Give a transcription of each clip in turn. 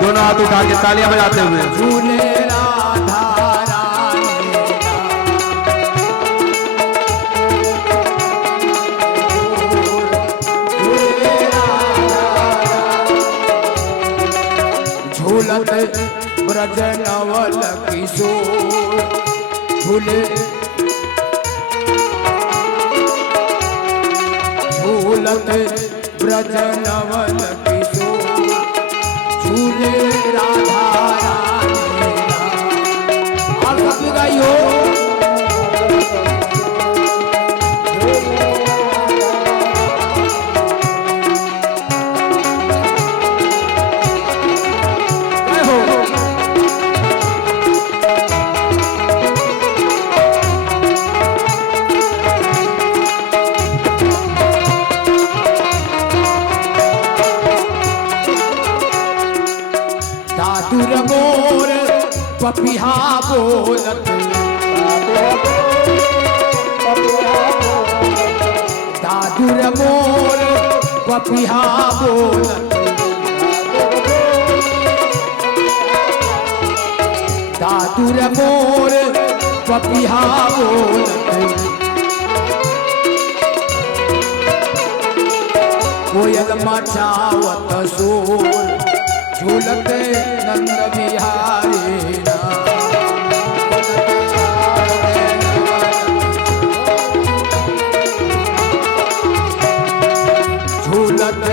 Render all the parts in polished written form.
दोनों हाथ उठा के तालियां बजाते हुए झूले राधा झूलत ब्रज नवल किशोर झूले झूलत ब्रज नवल किशोर झूले राधा रानी और कभी गाइयो दादुर मोर पपिहा बोलत दादुर मोर पपिहा बोलत दादुर मोर पपिहा बोलत कोयल मचावत शोर झूलते नंद बिहारी झूलत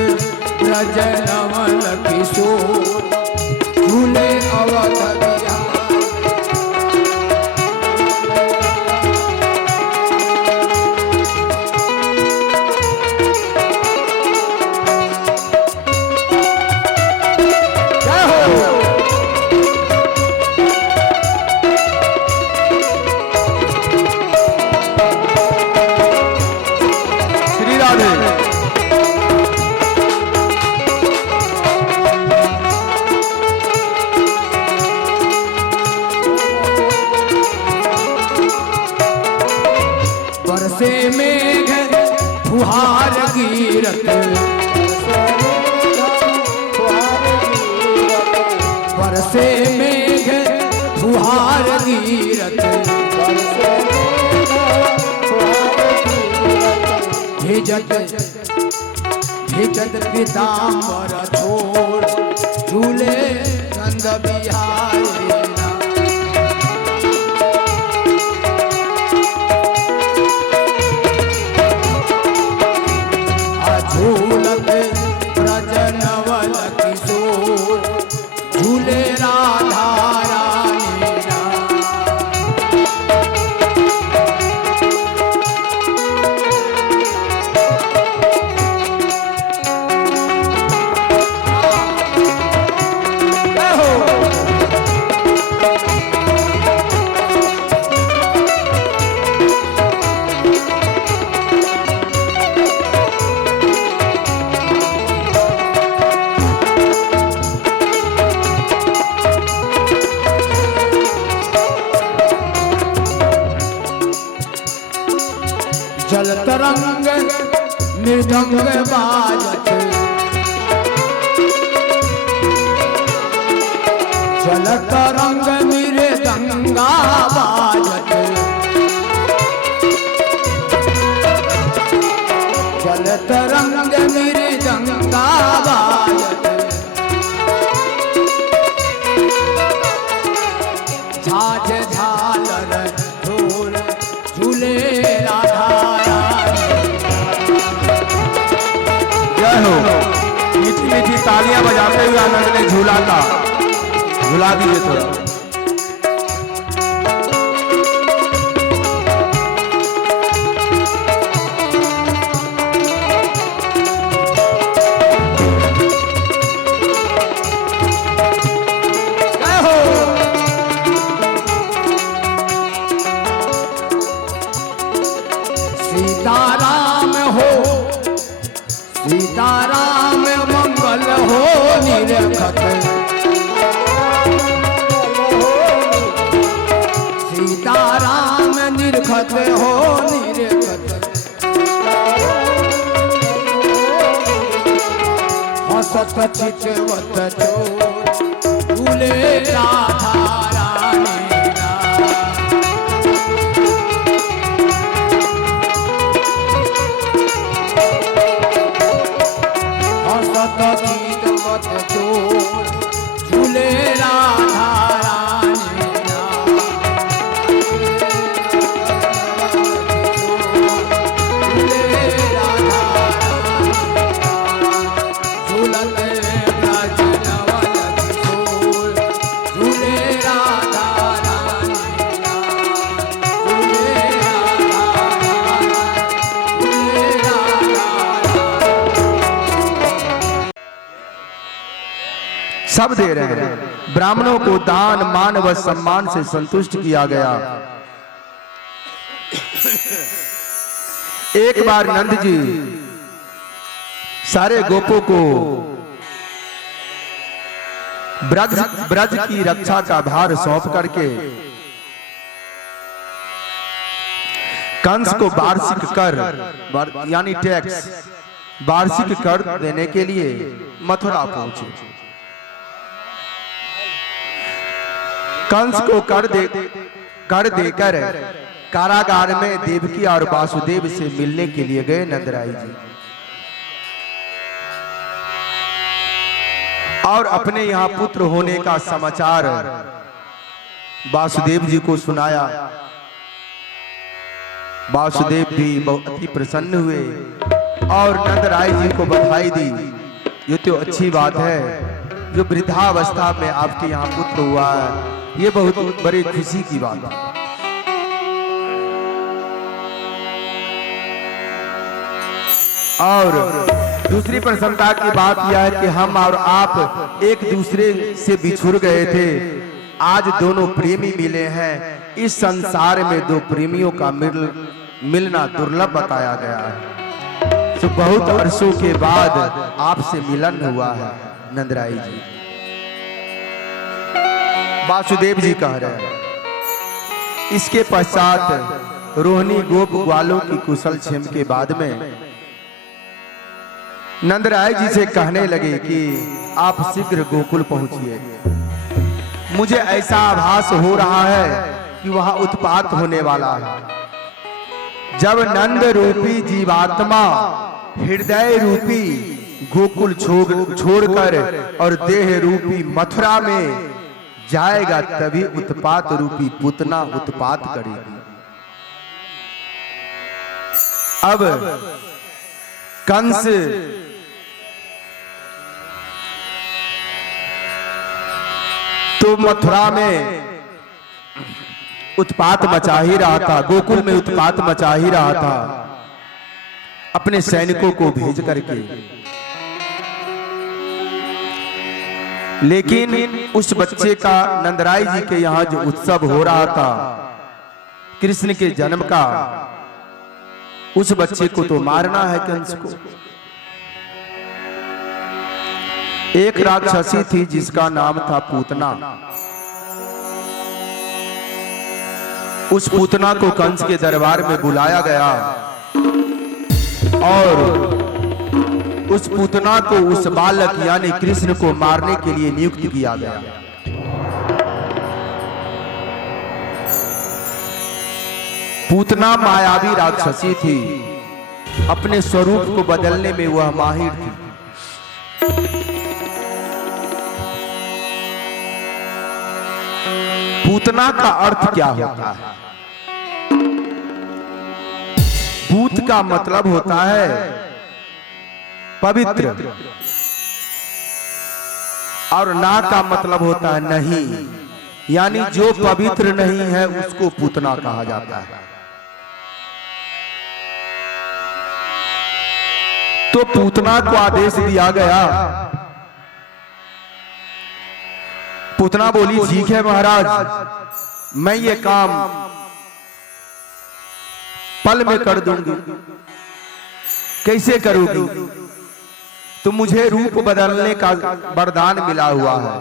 ब्रज नवल किशोर झूले अवध बरसे मेघ फुहार गिरत बरसे मेघ फुहार गिरत भेजत भेजत पीताम्बर छोड़ झूले नंद बिहारी झूलत ब्रज नवल किशोर झूले राधा रानी जल तरंग मृदंग बाजत जल तरंग मृदंगा बाजत जल तरंग मृदंगा बाजत झाझ झालर ढोल झूले मीठी मीठी तालियां बजाते हुए आनंद ने झूला का झूला दीजिए थोड़ा सीताराम हो सीताराम मंगल हो निरखत सीताराम निरखत हो निरखत हसत चितवत चोर झूले राधा रानी हसत चितवत चोर झूले राधा रानी झूले राधा झूलते ब्रज नवल किशोर झूले राधा रानी झूले राधा सब दे रहे हैं। ब्राह्मणों को दान मान व सम्मान से संतुष्ट किया गया। एक बार नंद जी सारे गोपों को ब्रज की रक्षा का भार सौंप करके कंस को वार्षिक कर यानी टैक्स वार्षिक कर देने के लिए मथुरा पहुंचे। कंस को कर देकर कारागार में देवकी और वासुदेव से मिलने के लिए गए नंदराय जी और अपने यहाँ पुत्र होने का समाचार वासुदेव जी को सुनाया। वासुदेव भी बहुत ही प्रसन्न हुए और नंदराय जी को बधाई दी। ये तो अच्छी बात है, जो वृद्धावस्था में आपके यहाँ पुत्र हुआ है, ये बहुत बड़ी खुशी की बात है। और दूसरी प्रसन्नता की बात यह है कि हम और आप एक दूसरे से बिछुड़ गए थे, आज दोनों प्रेमी मिले हैं। इस संसार में दो प्रेमियों का मिलना दुर्लभ बताया गया है। तो बहुत वर्षों के बाद आपसे मिलन हुआ है नंदराय जी। वासुदेव जी कह रहे हैं। इसके पश्चात रोहिणी गोप ग्वालों की कुशल क्षेम के बाद में नंदराय जी से कहने लगे कि आप शीघ्र गोकुल पहुंचिए। मुझे ऐसा आभास हो रहा है कि वहां उत्पात होने वाला है। जब नंद रूपी जीवात्मा हृदय रूपी गोकुल छोड़कर और देह रूपी मथुरा में जाएगा, तभी उत्पात रूपी पुतना उत्पात करेगी। अब कंस तो मथुरा में उत्पात मचा ही रहा था, गोकुल में उत्पात मचा ही रहा था अपने सैनिकों को भेज करके। लेकिन उस बच्चे का नंदराय जी के यहाँ जो उत्सव हो रहा था कृष्ण के जन्म का, उस बच्चे को तो मारना है कंस को। एक राक्षसी थी जिसका नाम था पूतना। उस पूतना को कंस के दरबार में बुलाया गया और उस पूतना को उस बालक यानी कृष्ण को मारने के लिए नियुक्त किया गया। पूतना मायावी राक्षसी थी, अपने स्वरूप को बदलने में वह माहिर थी। पूतना का अर्थ क्या होता है? पूत का मतलब होता है पवित्र और ना का मतलब होता है नहीं, यानी जो पवित्र नहीं है उसको पूतना कहा जाता है। तो पूतना को आदेश दिया गया। पूतना बोली ठीक है महाराज, मैं ये काम पल में कर दूंगी। कैसे करोगी? तो मुझे रूप बदलने का वरदान मिला हुआ है।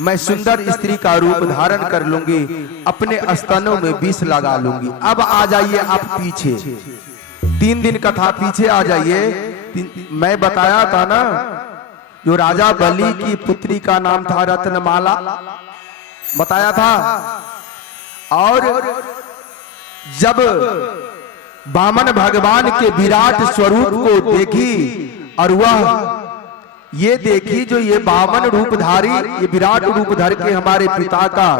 मैं सुंदर स्त्री का रूप धारण कर लूंगी, अपने स्तनों में विष लगा लूंगी। अब आ जाइए आप पीछे, 3 दिन कथा पीछे आ जाइए। मैं बताया था ना जो राजा बलि की पुत्री का नाम था रत्नमाला, बताया था। और जब वामन भगवान के विराट स्वरूप को देखी और वह ये देखी जो ये वामन रूपधारी, ये विराट रूप धर के हमारे पिता का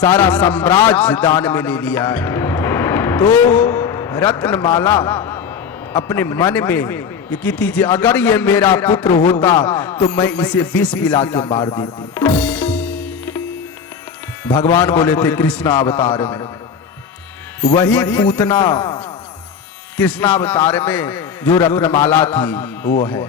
सारा साम्राज्य दान में ले लिया है, तो रत्नमाला अपने मन में ये की थी, अगर ये मेरा पुत्र होता तो मैं इसे विष पिला के मार देती। भगवान बोले थे कृष्णा अवतार में, वही पूतना कृष्णा अवतार में जो रत्नमाला थी वो है।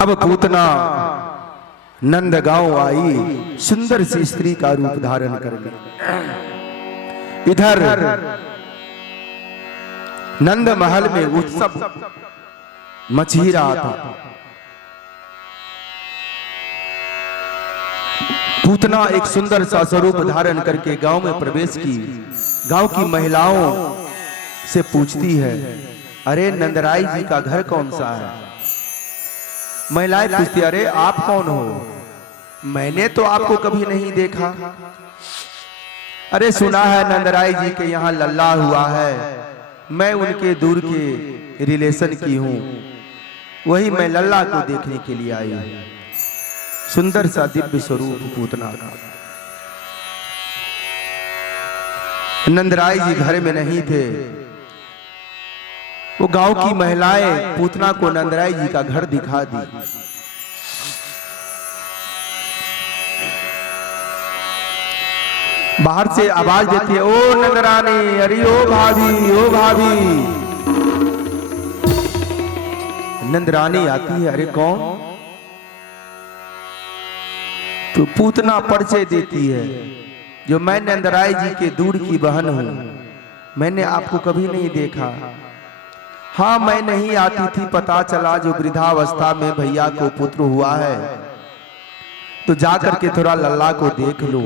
अब पूतना नंदगांव आई, सुंदर सी स्त्री का रूप धारण कर ली। इधर नंद महल में उत्सव मच ही रहा था। पूतना एक सुंदर सा स्वरूप धारण करके गांव में प्रवेश की। गांव की महिलाओं से पूछती है, अरे नंदराय जी का घर कौन सा है? महिलाएं पूछती, अरे आप कौन हो? मैंने तो आपको कभी नहीं देखा। अरे सुना है नंदराय जी के यहाँ लल्ला हुआ है, मैं उनके दूर के रिलेशन की हूं, वही मैं लल्ला को देखने के लिए आई हूं। सुंदर सा दिव्य स्वरूप पूतना का। नंदराय जी घर में नहीं थे। वो गांव की महिलाएं पूतना को नंदराय जी का घर दिखा दी। बाहर से आवाज देती है, ओ नंदरानी, अरे ओ भाभी, ओ भाभी। नंदरानी आती है, अरे कौन? तो पूतना परिचय देती है, जो मैं नंदराय जी के दूर की बहन हूं, मैंने आपको कभी नहीं देखा। हाँ, मैं नहीं आती थी, पता चला जो वृद्धावस्था में भैया को पुत्र हुआ है, तो जाकर के थोड़ा लल्ला को देख लो।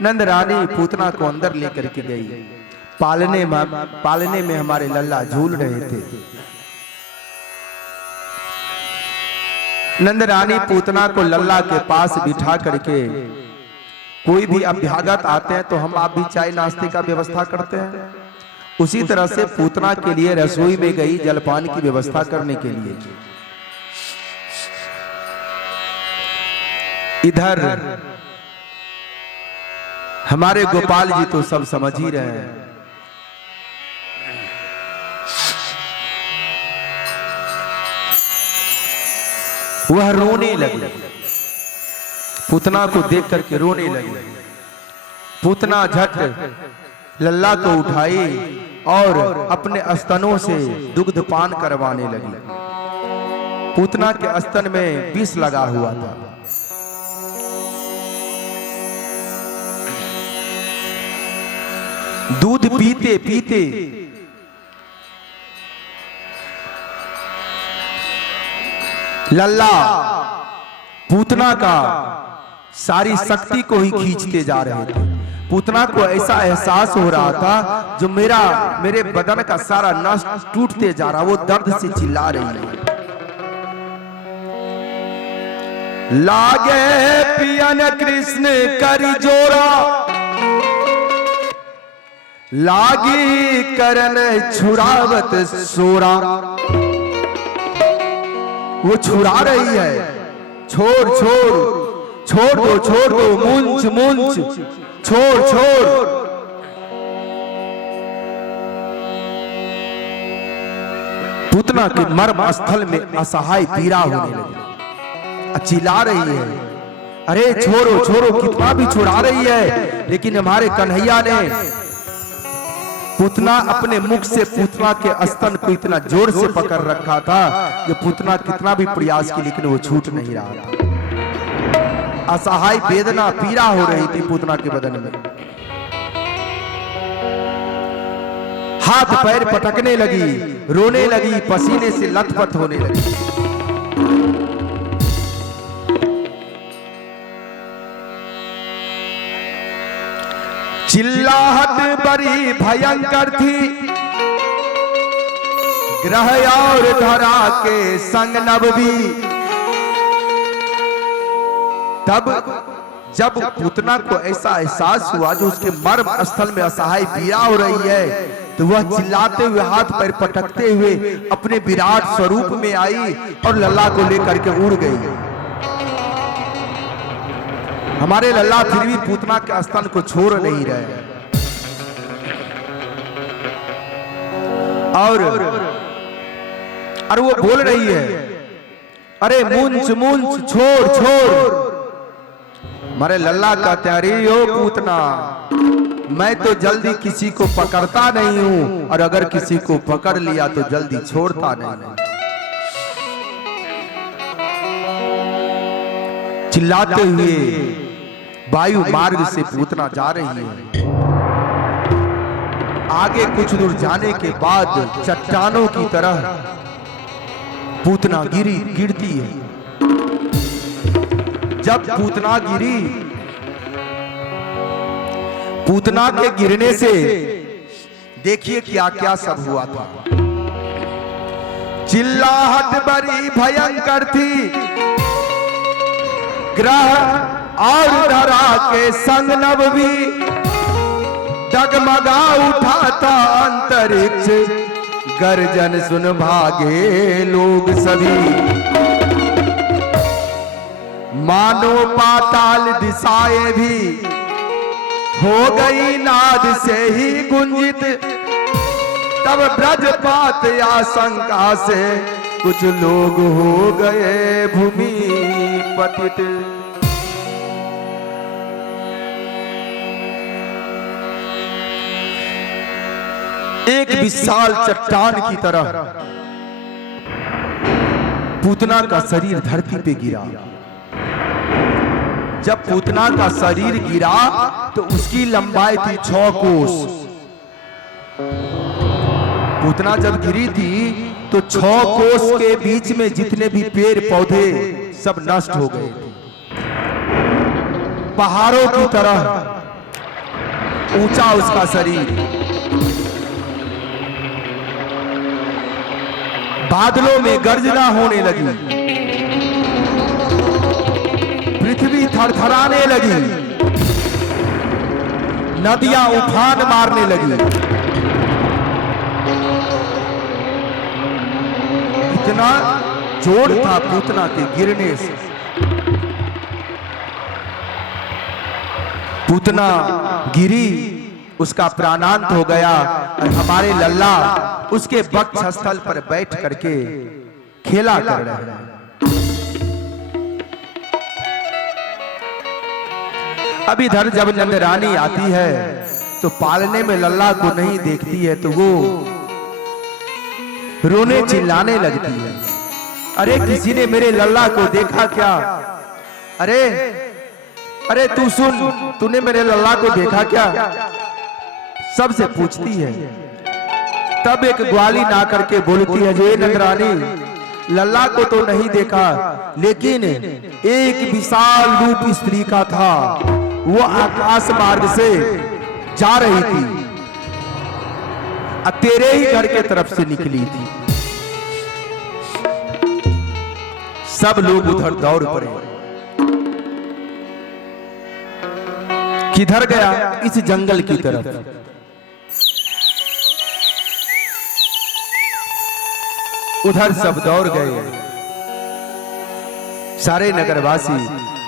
नंदरानी पूतना को अंदर लेकर के गई। पालने में हमारे लल्ला झूल रहे थे। नंदरानी पूतना को लल्ला के पास बिठा करके, कोई भी अभ्यागत आते हैं तो हम आप भी चाय नाश्ते का व्यवस्था करते हैं, उसी तरह से पूतना के लिए रसोई में गई जलपान की व्यवस्था करने के लिए। इधर हमारे गोपाल जी तो सब समझ ही रहे हैं। वह रोने लगी, पूतना को देख करके रोने लगी। पूतना झट लल्ला को उठाई और अपने स्तनों से दुग्ध पान करवाने लगी। पूतना के स्तन में विष लगा हुआ था। दूध पीते पीते लल्ला पूतना का सारी शक्ति को ही खींचते जा रहे थे। पूतना को ऐसा एहसास हो रहा था, जो मेरे बदन का सारा नस टूटते जा रहा, वो दर्द से चिल्ला रही है। लागे पियन कृष्ण करी जोरा, लागी करन छुरावत सोरा। वो छुरा रही है, छोड़ छोड़ छोड़ दो मुंच मुंच, छोड़ छोड़। पूतना के मर्म स्थल में असहाय पीड़ा होने लगी, चिल्ला रही है, अरे छोड़ो छोड़ो, कितना भी छुड़ा रही है। लेकिन हमारे कन्हैया ने पूतना अपने मुख से पूतना के स्तन को इतना जोर से पकड़ रखा था कि पूतना कितना भी प्रयास की, लेकिन वो छूट नहीं रहा था। असहाय वेदना पीड़ा हो रही थी पूतना के बदन में। हाथ पैर पटकने लगी, रोने लगी, पसीने से लथपथ होने लगी। चिल्लाहट बड़ी भयंकर थी, ग्रह और धरा के संग नभ भी। तब जब पूतना को ऐसा एहसास हुआ जो उसके मर्म स्थल में असहाय पीड़ा हो रही है, तो वह चिल्लाते हुए हाथ पैर पटकते हुए अपने विराट स्वरूप में आई और लल्ला को लेकर के उड़ गई। हमारे लल्ला फिर भी पूतना के स्तन को छोड़ नहीं रहे और वो बोल रही है, अरे मुंच मुंच छोड़ छोड़। हमारे लल्ला कहते हैं, अरे ओ पूतना, मैं तो जल्दी किसी को पकड़ता नहीं हूं, और अगर किसी को पकड़ लिया तो जल्दी छोड़ता नहीं। चिल्लाते हुए वायु मार्ग से पूतना जा रही है। आगे कुछ दूर जाने के बाद चट्टानों की तरह पूतना गिरती है। जब पूतना गिरी, पूतना के गिरने से देखिए क्या क्या सब हुआ था। चिल्लाहट बड़ी भयंकर थी, ग्रह और धरा के संग नभ भी। डगमगा उठा था अंतरिक्ष, गर्जन सुन भागे लोग सभी। मानो पाताल दिशाएं भी हो गई नाद से ही गुंजित। तब ब्रजपात आशंका से कुछ लोग हो गए भूमि पतित। एक विशाल चट्टान की तरह पूतना का शरीर धरती पे गिरा। जब पूतना का शरीर गिरा तो उसकी लंबाई थी 6 कोस। पूतना जब गिरी थी तो 6 कोस के बीच में जितने भी पेड़ पौधे सब नष्ट हो गए। पहाड़ों की तरह ऊंचा उसका शरीर। बादलों में गर्जना होने लगी, पृथ्वी थरथराने लगी, नदियां उफान मारने लगी। इतना जोर था पूतना के गिरने से। पूतना गिरी, उसका प्राणांत हो गया और हमारे लल्ला उसके वक्ष स्थल पर बैठ करके खेला कर रहे हैं। अब इधर जब नंदरानी आती है तो पालने में लल्ला को नहीं देखती है तो वो रोने चिल्लाने लगती है। अरे किसी ने मेरे लल्ला को देखा क्या? अरे अरे तू सुन, तूने मेरे लल्ला को देखा क्या? सबसे पूछती है। तब एक ग्वाली ना करके बोलती है, जे नंदरानी, लल्ला को तो नहीं देखा, लेकिन एक विशाल रूप स्त्री का था। वो आकाश मार्ग से जा रही थी और तेरे ही घर के तरफ से निकली थी। सब लोग उधर दौड़ पड़े। किधर गया? इस जंगल की तरफ। उधर सब दौड़ गए, सारे नगरवासी।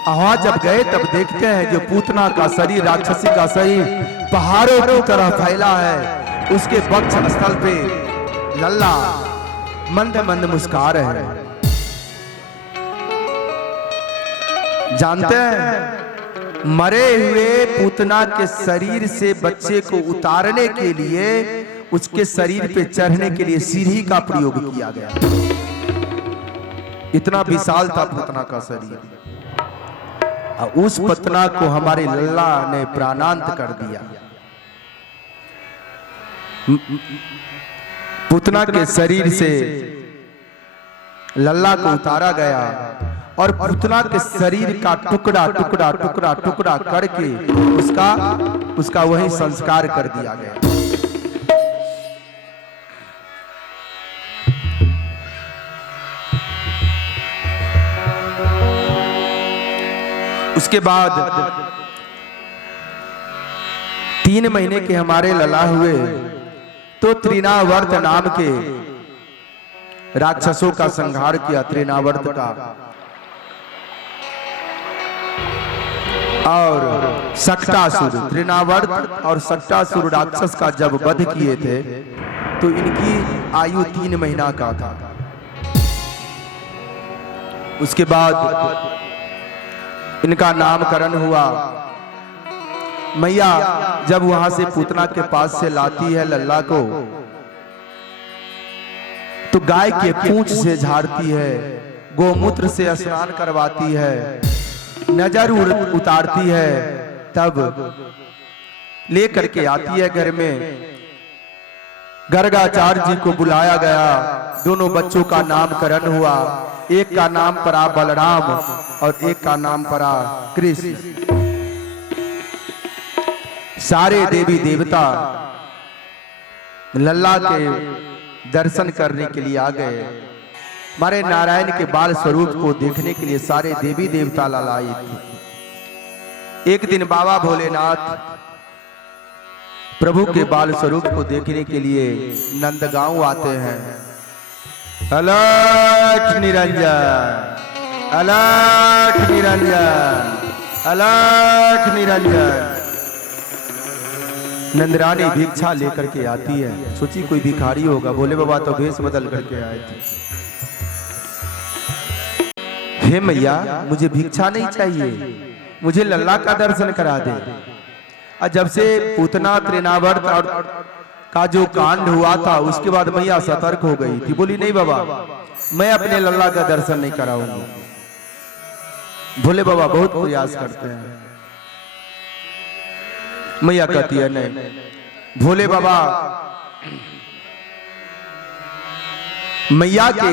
वहां जब गए तब देखते हैं जो पूतना का शरीर, राक्षसी का शरीर पहाड़ों की तरह फैला है। उसके वक्ष स्थल पे लल्ला मंद मंद मुस्कुरा रहे हैं। जानते हैं, मरे हुए पूतना के शरीर से बच्चे को उतारने के लिए उसके शरीर पे चढ़ने के लिए सीढ़ी का प्रयोग किया गया। इतना विशाल था पूतना का शरीर। और उस पतना को हमारे लल्ला ने प्राणांत कर दिया। पूतना के शरीर से लल्ला को उतारा गया और पूतना के शरीर का टुकड़ा टुकड़ा टुकड़ा टुकड़ा करके उसका उसका वही संस्कार कर दिया गया। उसके बाद 3 महीने के हमारे लला हुए तो तृणावर्त नाम के राक्षसों का संहार किया, तृणावर्त का। और सक्टासुर, तृणावर्त और सक्टासुर राक्षस का जब वध किए थे तो इनकी आयु 3 महीना का था। उसके बाद इनका नामकरण हुआ। मैया जब वहां से पूतना के पास से लाती है लल्ला को तो गाय के पूंछ से झाड़ती है, गोमूत्र से स्नान करवाती है, नजर उतारती है, तब लेकर के आती है घर में। गर्गाचार्य जी को बुलाया गया, दोनों बच्चों का नामकरण हुआ। एक का नाम पड़ा बलराम और एक का नाम पड़ा कृष्ण। सारे देवी देवता लल्ला के दर्शन करने के लिए आ गए। हमारे नारायण के बाल स्वरूप को देखने के लिए सारे देवी देवता लालायित थे। एक दिन बाबा भोलेनाथ प्रभु के बाल स्वरूप को देखने के लिए नंदगांव आते हैं। अलख निरंजन, अलख निरंजन, अलख निरंजन। नंदरानी भिक्षा लेकर के आती है, सोची कोई भिखारी होगा, भोले बाबा तो भेष बदल करके आए थे। हे मैया मुझे भिक्षा नहीं चाहिए, मुझे लल्ला का दर्शन करा दे। और जब से पूतना तृणावर्त और का जो कांड हुआ था उसके बाद मैया सतर्क हो गई थी, बोली नहीं बाबा मैं अपने लल्ला का दर्शन नहीं कराऊंगी। भोले बाबा बहुत प्रयास करते हैं, मैया कहती है नहीं। भोले बाबा मैया के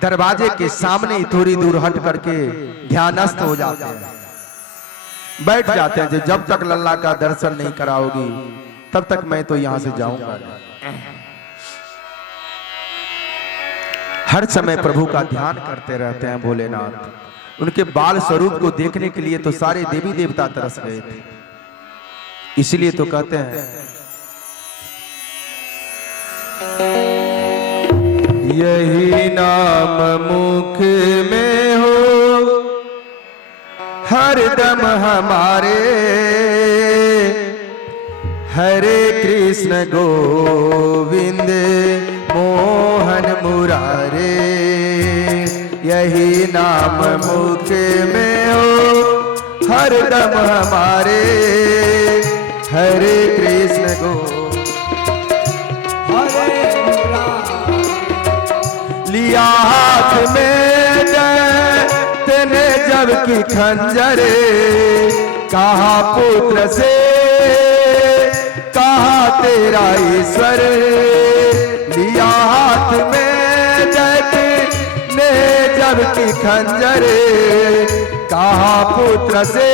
दरवाजे के सामने थोड़ी दूर हट करके ध्यानस्थ हो जाते हैं, बैठ जाते हैं। जब तक लल्ला का दर्शन नहीं कराओगी तब तक मैं तो यहां से जाऊंगा। हर समय प्रभु का ध्यान करते रहते हैं भोलेनाथ। उनके बाल स्वरूप को देखने के लिए तो सारे देवी देवता तरस गए थे। इसलिए तो कहते हैं यही नाम मुख में हो हरदम हमारे, हरे कृष्ण गोविंद मोहन मुरारे। यही नाम मुख में हो हरदम हमारे, हरे कृष्ण गो हरे लिया हाथ में तेने जब की खंजरे, कहा पुत्र से कहा तेरा ईश्वर। लिया हाथ में ने जब की खंजरे, कहा पुत्र से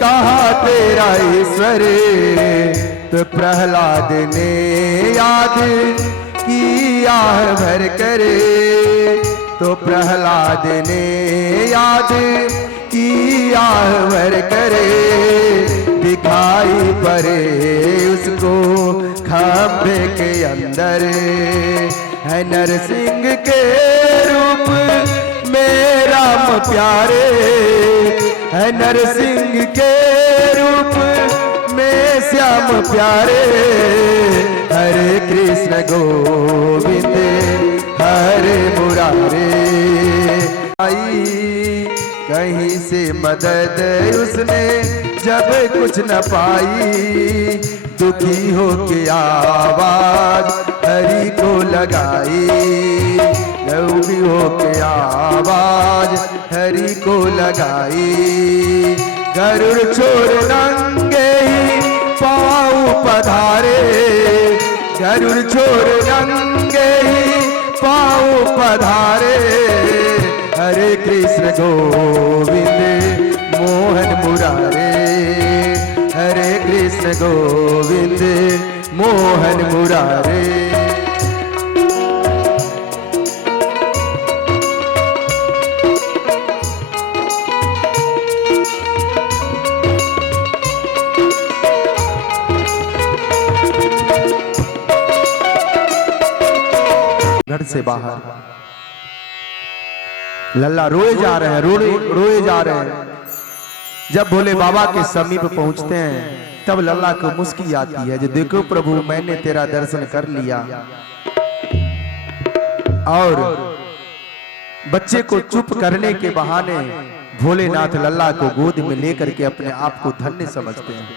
कहा तेरा ईश्वर। तो प्रहलाद ने याद की आह भर करे, तो प्रहलाद ने याद की आह भर करे। दिखाई पड़े उसको खंभे के अंदर, है नरसिंह के रूप में राम प्यारे, है नरसिंह के रूप में श्याम प्यारे। हरे कृष्ण गोविंद हरे मुरारे। आई कहीं से मदद उसने जब कुछ न पाई, दुखी हो के आवाज हरि को लगाई। दुखी हो के आवाज हरि को लगाई। गरुड़ छोड़ नंगे ही पाँव पधारे, गरुड़ छोड़ नंगे ही पाँव पधारे। हरे कृष्ण गोविंद मोहन मुरारे। कृष्ण गोविंद मोहन मुरारे। घर से बाहर लल्ला रोए जा रहे हैं, रोए जा रहे हैं। जब भोले बाबा के समीप पहुंचते हैं तब लल्ला को मुस्की आती है, जो देखो प्रभु मैंने तेरा दर्शन कर लिया। और बच्चे को चुप करने के बहाने भोलेनाथ लल्ला को गोद में लेकर के अपने आप को धन्य समझते हैं।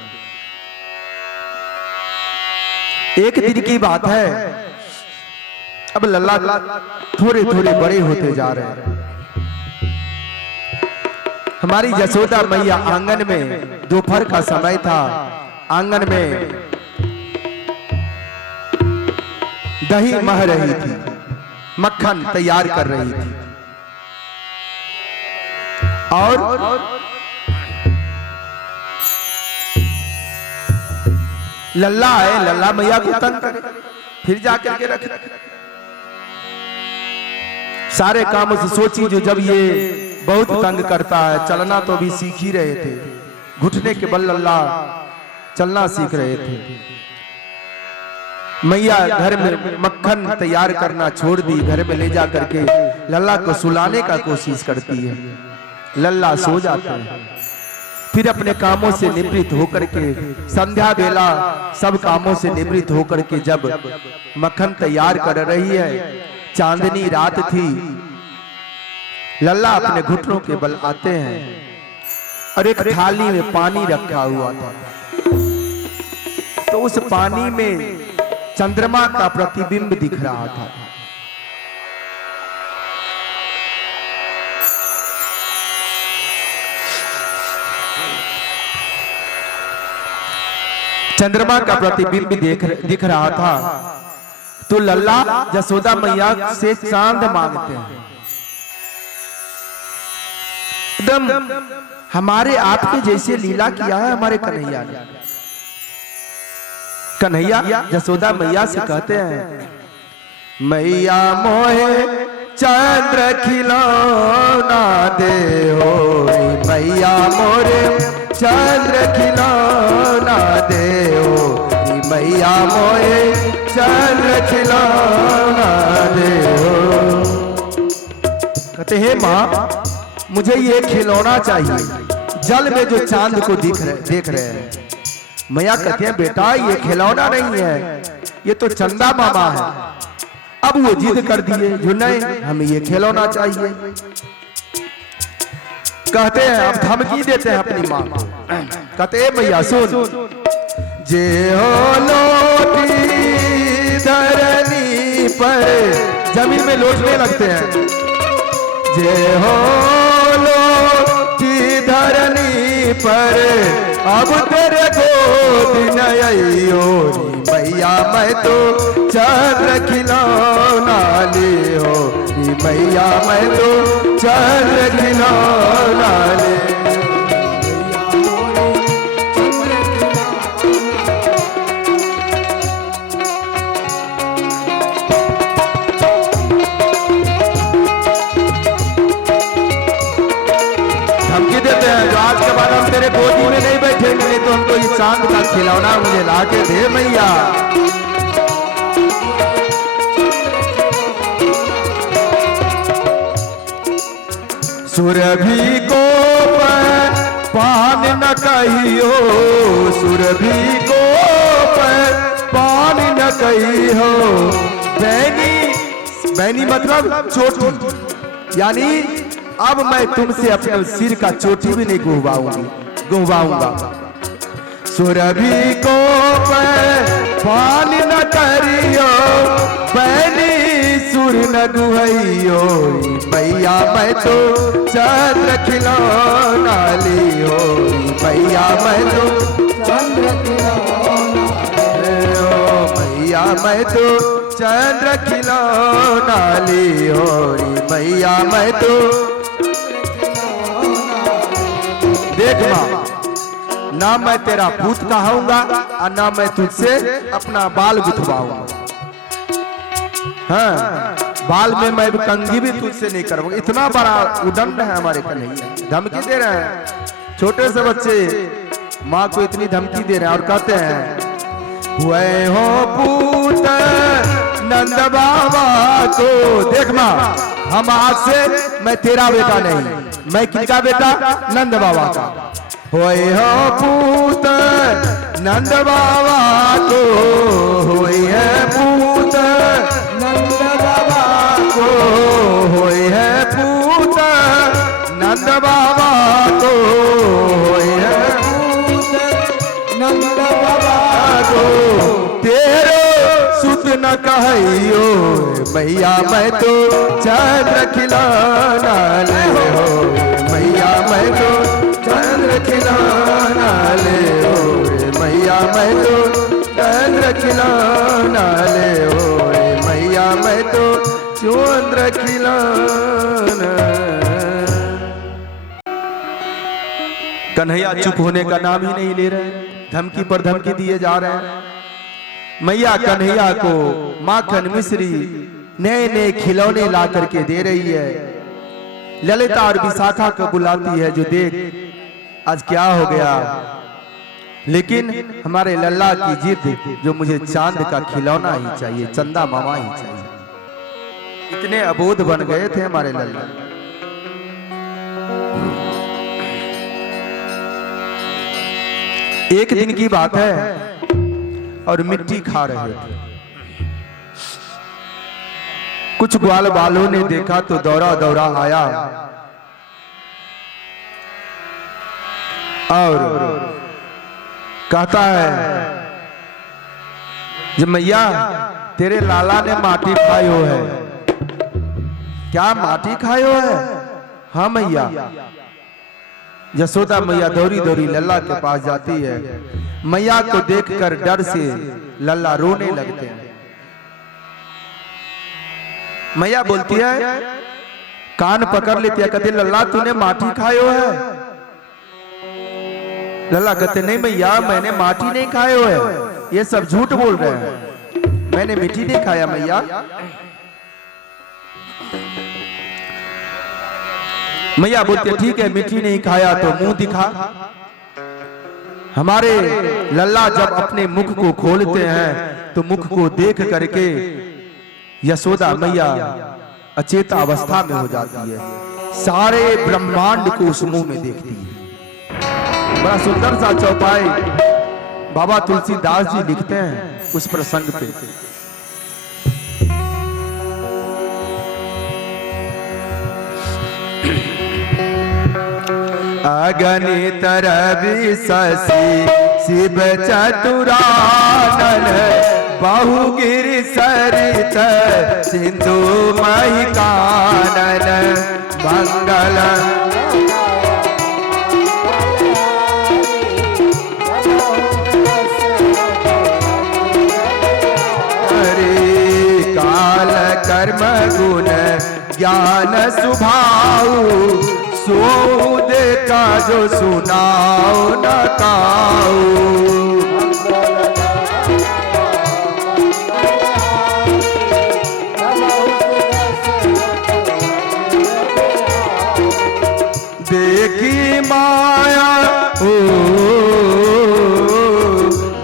एक दिन की बात है, अब लल्ला थोड़े थोड़े बड़े होते जा रहे हैं। हमारी यशोदा मैया आंगन में, दोपहर का समय था, आंगन में दही मह रही थी, मक्खन तैयार कर रही थी। और लल्ला आए, लल्ला मैया को तंग करे, फिर जाकर के रख सारे काम उसे सोची। जो जब ये बहुत तंग करता है, चलना तो अभी सीख ही रहे थे, घुटने के बल लल्ला चलना सीख रहे थे। मैया घर में मक्खन तैयार करना छोड़ दी, घर में ले जा करके लल्ला को सुलाने का कोशिश करती है। लल्ला सो जाता है, फिर अपने कामों से निवृत्त होकर के संध्या बेला सब कामों से निवृत्त होकर के जब मक्खन तैयार कर रही है, चांदनी रात थी, लल्ला अपने घुटनों के बल आते हैं और एक थाली में पानी रखा हुआ था। तो उस पानी में चंद्रमा का प्रतिबिंब दिख रहा था। चंद्रमा का प्रतिबिंब दिख रहा था। तो लल्ला यशोदा मैया से चांद मांगते हैं। एकदम हमारे आपके जैसे लीला किया है हमारे कन्हैया ने। कन्हैया यशोदा मैया से कहते हैं, मैया मोहे चंद्र खिलौना दे हो, मैया मोरे चंद्र खिलौना दे हो, मैया मोहे चंद्र खिलौना दे हो। कहते हैं माँ मुझे ये खिलौना चाहिए, जल में जो चांद को देख रहे हैं। मैया कहते हैं बेटा ये खिलौना नहीं है, ये तो चंदा मामा है। अब वो जिद कर दिए, जो नहीं हमें ये खिलौना चाहिए। कहते हैं, अब धमकी देते हैं अपनी माँ को। कहते हैं मैया सुन, जे हो लोटी धरनी पर, जमीन में लौटने लगते हैं। जे हो लोटी धरनी पर, अब तेरे गोद नइयो, मैया मैं तो चंद्र खिलौना ले हो, मैया मैं तो चंद्र खिलौना ले। धमकी देते हैं, जो आज के बाद हम तेरे गोदी में नहीं बैठेंगे, नहीं तो हमको ये चांद का खिलौना मुझे ला के दे मैया। सुरभि को पान न कहियो, सुरभि को पान न कहियो, बैनी मतलब चोटी, यानी अब मैं तुमसे अपने सिर का चोटी भी नहीं गुहवाऊंगा। सुरभि को पान न करियो, बैनी सुर न गुहैयो, मैया मैं तो चंद्र खिलौना लियो, मैया मैं तो चंद्र खिलौना लियो, मैया मैं तो चंद्र खिलौना लियो, मैया मैं तो। देख माँ ना मैं तेरा पूत कहाऊंगा और ना मैं तुझसे अपना बाल गुथवाऊंगा। हाँ, बाल में मैं कंघी भी तुझसे नहीं करूंगा। इतना बड़ा उदंड है हमारे कन्हैया, धमकी दे रहे हैं। छोटे से बच्चे माँ को इतनी धमकी दे रहे हैं और कहते हैं हुए हो पूत नंद बाबा को। देख माँ, हम आज से मैं तेरा बेटा नहीं, मैं किसका बेटा? नंद बाबा का। होए हो पूत नंद बाबा को, होए है पूत नंद बाबा को, होए है पूत नंद बाबा को, होए है पूत नंद बाबा को। तेरे सुत न कहियो मैया, मैं तो चंद्र खिलाना ले हो मैया, मैं तो चंद्र खिलाना ले हो मैया, मैं तो चंद्र खिलाना ले हो मैया, मैं तो चंद्र खिलाना। कन्हैया चुप होने का नाम ही नहीं ले रहे, धमकी पर धमकी दिए जा रहे हैं। मैया कन्हैया को माखन मिश्री नए नए खिलौने ला करके दे रही है। ललिता और विशाखा को बुलाती है, जो देख आज क्या हो गया। लेकिन हमारे लल्ला की जिद, जो मुझे चांद का खिलौना ही चाहिए, चंदा मामा ही चाहिए। इतने अबोध बन गए थे हमारे लल्ला। एक दिन की बात है और मिट्टी खा रहे थे। कुछ ग्वाल बालों ने देखा तो दौड़ा दौड़ा आया और कहता है, जब मैया तेरे लाला ने माटी खायो है। क्या माटी खायो है? हाँ मैया। यशोदा मैया दौड़ी दौड़ी लल्ला के पास जाती है। मैया को देखकर डर से लल्ला रोने लगते हैं। मैया बोलती है, कान पकड़ लेती है, कहते लल्ला तूने माटी खायो है? लल्ला कहते नहीं मैया, मैंने माटी नहीं खायो है, ये सब झूठ बोल रहे हैं, मैंने मिट्टी नहीं खाया मैया। मैया बोलती है ठीक है, मिट्टी नहीं खाया तो मुंह दिखा। हमारे लल्ला जब अपने मुख को खोलते हैं तो मुख को देख करके यशोदा मैया अचेत अवस्था में हो जाती है। सारे ब्रह्मांड को उस मुंह में देखती है। बड़ा सुंदर सा चौपाई बाबा तुलसीदास जी लिखते हैं उस प्रसंग पे। अगणित रवि शशि शिव चतुरानन, बहुगिर सरित सिंधु मही कानन, मंगल हरि काल कर्म गुण ज्ञान सुभाऊ, सोद का जो सुनाओ न काऊ। देखी माया ओ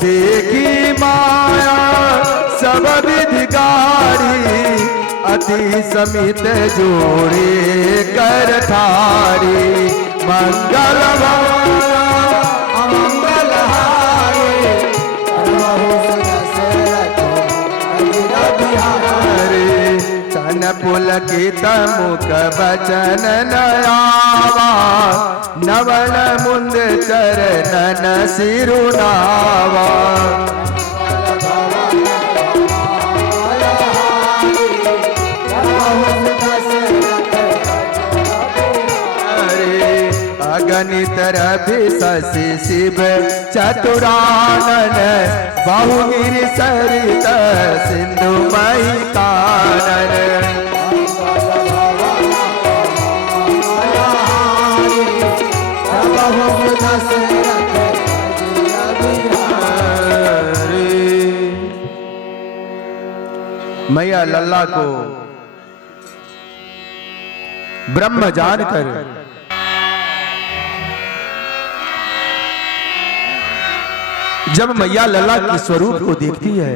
देखी माया सब विधिकारी, अति समित जोड़े कर थारी, मंगल मंगल हारे तन पुलकित मुख बचन नयावा, नवल मुंद चरणन सिरुनावा। अगणित रवि शशि शिव चतुरानन, बहुगिर सरित सिंधु मही कानन, मैया लल्ला को ब्रह्म जानकर जब मैया लल्ला के स्वरूप को देखती है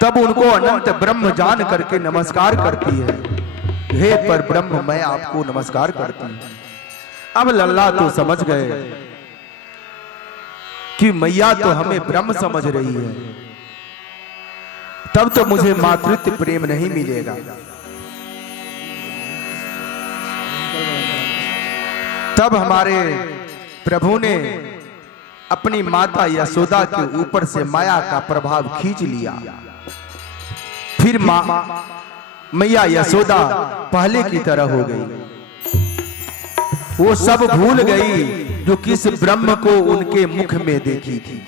तब उनको अनंत ब्रह्म जान करके नमस्कार करती है। हे पर ब्रह्म मैं आपको नमस्कार करती हूं। अब लल्ला तो समझ गए कि मैया तो हमें ब्रह्म समझ रही है, तब तो मुझे मातृत्व प्रेम नहीं मिलेगा। तब हमारे प्रभु ने अपनी माता यशोदा के ऊपर से माया का प्रभाव खींच लिया। फिर मैया यशोदा पहले की तरह हो गई। वो सब भूल गई जो किस ब्रह्म को उनके मुख में देखी थी,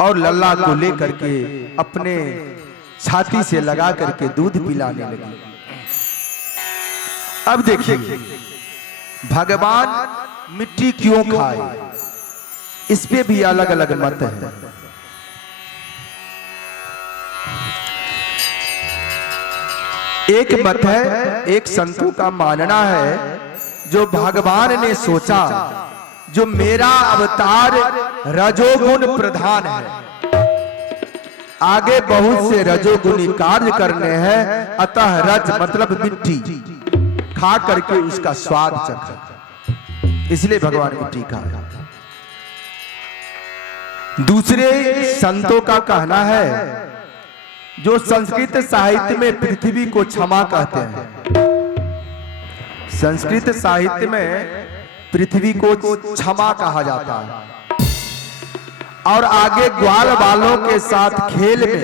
और लल्ला को लेकर के अपने छाती से लगा करके दूध पिलाने लगी। अब देखिए भगवान मिट्टी क्यों खाए, इस पे भी अलग अलग मत है। एक मत है, एक संतों का मानना है, जो भगवान ने सोचा जो मेरा अवतार रजोगुण प्रधान है, आगे बहुत से रजोगुणी कार्य करने हैं, अतः रज मतलब मिट्टी खा करके उसका स्वाद चखा, इसलिए भगवान मिट्टी खाया। दूसरे संतों का कहना है, जो संस्कृत साहित्य में पृथ्वी को क्षमा कहते हैं, संस्कृत साहित्य में पृथ्वी को क्षमा कहा जाता है, और आगे ग्वाल वालों के साथ खेल में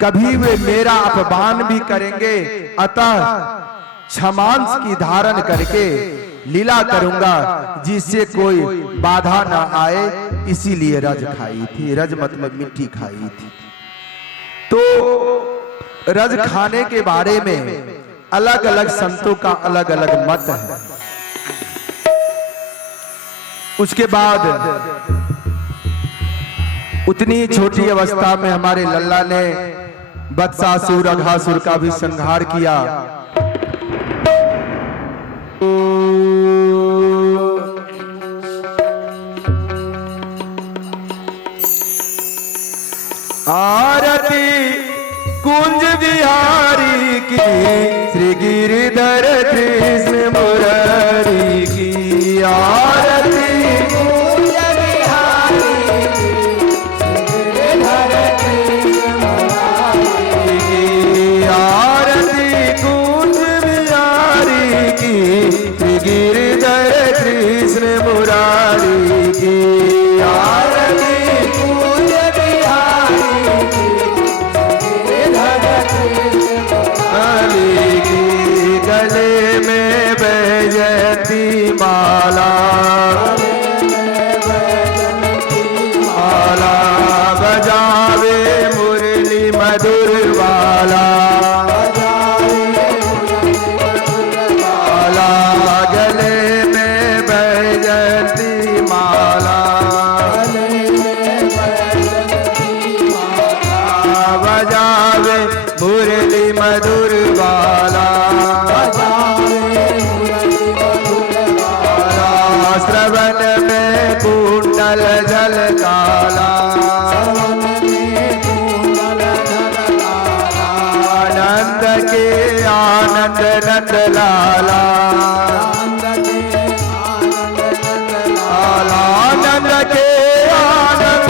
कभी वे मेरा अपमान भी करेंगे, अतः क्षमांश की धारण करके लीला करूंगा जिससे कोई बाधा ना आए, इसीलिए रज खाई थी। रज मतलब मिट्टी खाई थी। तो रज खाने के बारे में अलग अलग संतों का अलग अलग मत है। उसके बाद उतनी छोटी अवस्था में हमारे लल्ला ने वत्सासुर अघासुर का भी संहार किया। आरती कुंज बिहारी की, श्री गिरिधर कृष्ण मुरारी की। आरती कुंज बिहारी की, श्री गिरिधर कृष्ण मुरारी की। आरती कुंज बिहारी की, श्री गिरिधर कृष्ण मुरारी की। आरती कुंज गले में बैजयंती माला, माला बजावे मुरली मधुर वाला, माला गले में बैजयंती माला, बजावे मुरली मधुर वाला, श्रवण में कुंडल जल काला, आनंद के आनंद नंद लाला, आनंद के आनंद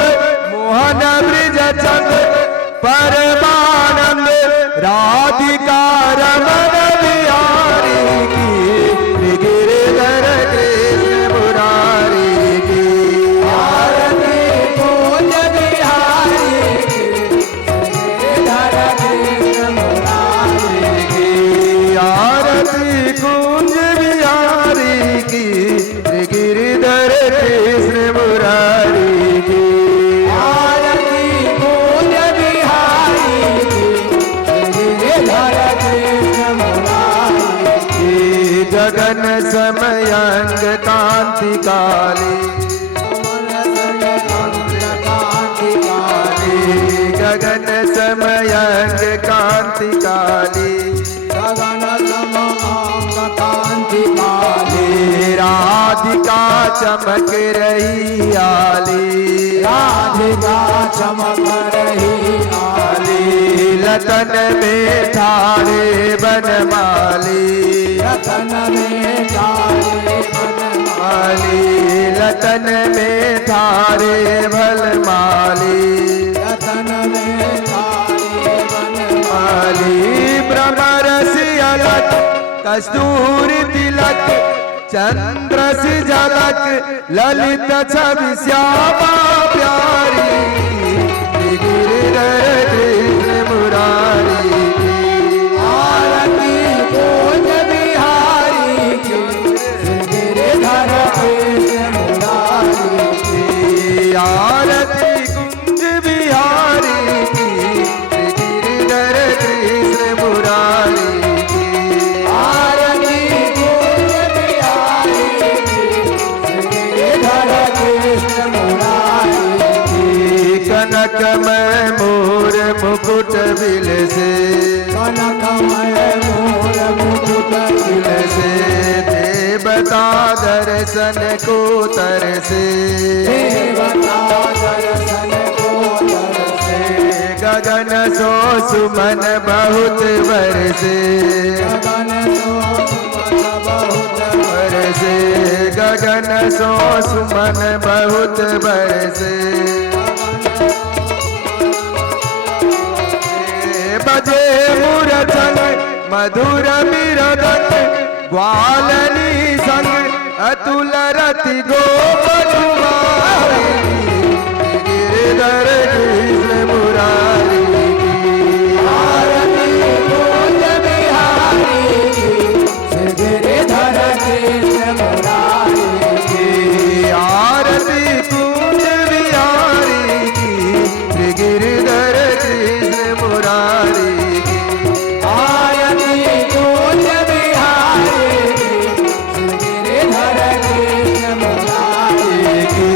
मोहन ब्रिज चंद, परमानंद राधिका रमन बिहारी की, गिरिधर कृष्ण मुरारी की। आरती कुंज बिहारी की, गिरिधर कृष्ण मुरारी की। आरती कुंज बिहारी की, गिरिधर कृष्ण मुरारी की। गगन समयंग कांति काली, गगन समयंग कांति काली गगन समांग कांति काली राधिका चमक रही आली राधिका चमक रही आली लतन में ठाड़े बनमाली रतन में डाले माली लतन में ठाड़े भलमाली रतन में डाले माली भ्रमर से अलग कस्तूरी तिलक चंद्र से झलक ललित छवि श्यामा प्यारी गिरिधर कृष्ण मुरारी आरती बोल बिहारी की गिरिधर कृष्ण मुरारी की आरती कुंज बिहारी की गिरिधर कृष्ण मुरारी की आरती बोल बिहारी की गिरिधर कृष्ण मुरारी की कनक में मोर मुकुट बिल से कनकमय मोर मुकुट दिल से देवता दर्शन को तरसे देवता दर्शन को तरसे गगन सो सुमन बहुत बरसे गगन सो बहुत बरसे गगन सो सुमन बहुत बरसे बजे मुरचन मधुर मिरदन ग्वालनी संग अतुल रति गोपकुमारी गिरिधर कृष्ण मुरारी आरती बोल बिहारी की गिरिधर कृष्ण मुरारी की आरती कुंज बिहारी की गिरिधर कृष्ण मुरारी की आरती बोल बिहारी की गिरिधर कृष्ण मुरारी की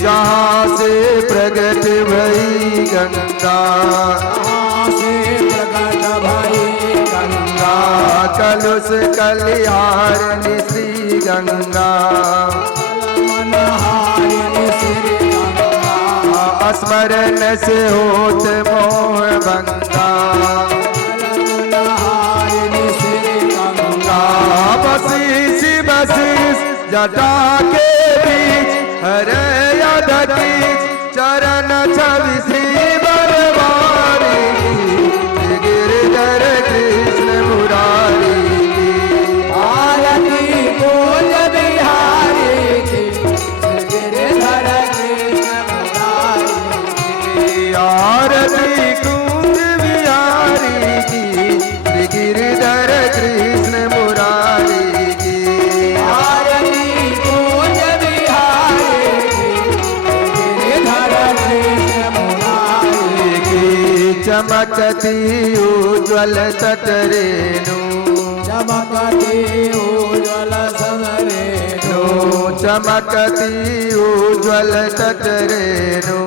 जहाँ से प्रगट भई गंगा कहाँ से प्रकट भई गंगा कलुष कलिहारिणी श्री गंगा मनहारिणी श्री गंगा स्मरण से होत मोह भंगा मनहारिणी श्री गंगा बसीस बसीस जटा के बीच हरे यदकीच चरण छवि श्री बरवारी गिरिधर कृष्ण मुरारी आरती बोल बिहारी की गिरिधर कृष्ण मुरारी आरती कुंज बिहारी की गिरिधर कृष्ण मुरारी की आरती बोल बिहारी की गिरिधर कृष्ण मुरारी की चमकती उज्ज्वल तटरेणु चमकती उज्ज्वल सनरेणु चमकती उज्ज्वल तटरेणु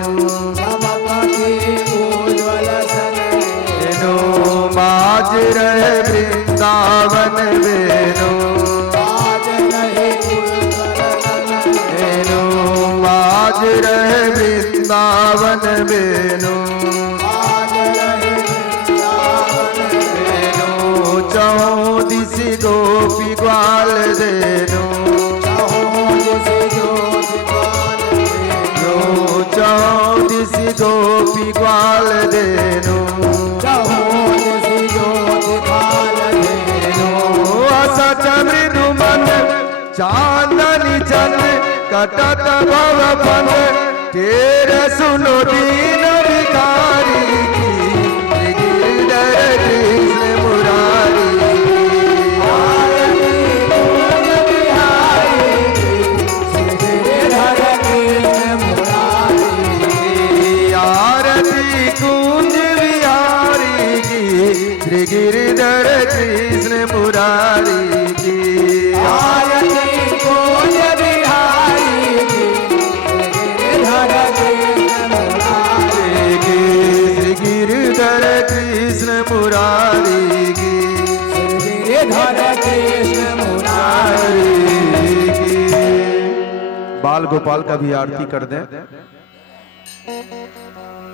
चमकती उज्ज्वल सनरेणु माज रहे वृंदावन वेणु आज नहीं उज्ज्वल सनरेणु माज रहे वृंदावन वेणु आज नहीं वृंदावन वेणु चौदिस गोपी ग्वाल देनु चहुदिस ज्योति ग्वाल देनु चौदिस गोपी ग्वाल देनु चहुदिस ज्योति ग्वाल देनु असच मृदु मन चांदनी चंद कटत भव फन तेरे सुनो दीन भिखारी की गिरिधर कृष्ण मुरारी आरती बोल बिहारी की गिरिधर कृष्ण मुरारी आरती कुंज बिहारी की गिरिधर कृष्ण मुरारी की आरती बोल बिहारी की गिरिधर कृष्ण मुरारी की मुरारी की, गिरिधर कृष्ण मुरारी की। बाल गोपाल का भी आरती कर दें।